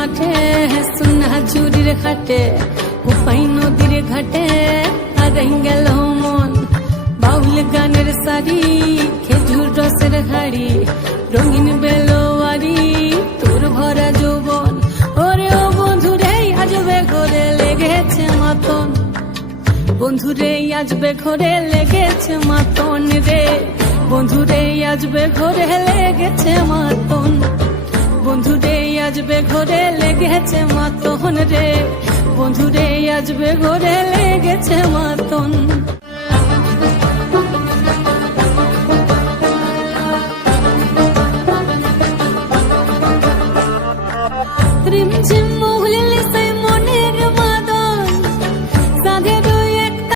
মাঠে সোনা চুরির খাটে উপাই নদীর ঘাটে আর গেল মন বাউল গানের শাড়ি খেজুর রসের হাড়ি রঙিন বেলোয়ারি তোর ভরা যৌবন ওরে ও বন্ধুরে আজবে ঘরে লেগেছে মাতন বন্ধুরে আজবে ঘরে লেগেছে মাতন রে বন্ধুরে আজবে ঘরে লেগেছে মাতন বন্ধুরে আজবে ঘরে লেগেছে মাতন রে বন্ধুরে আজবে ঘরে লেগেছে মাতন।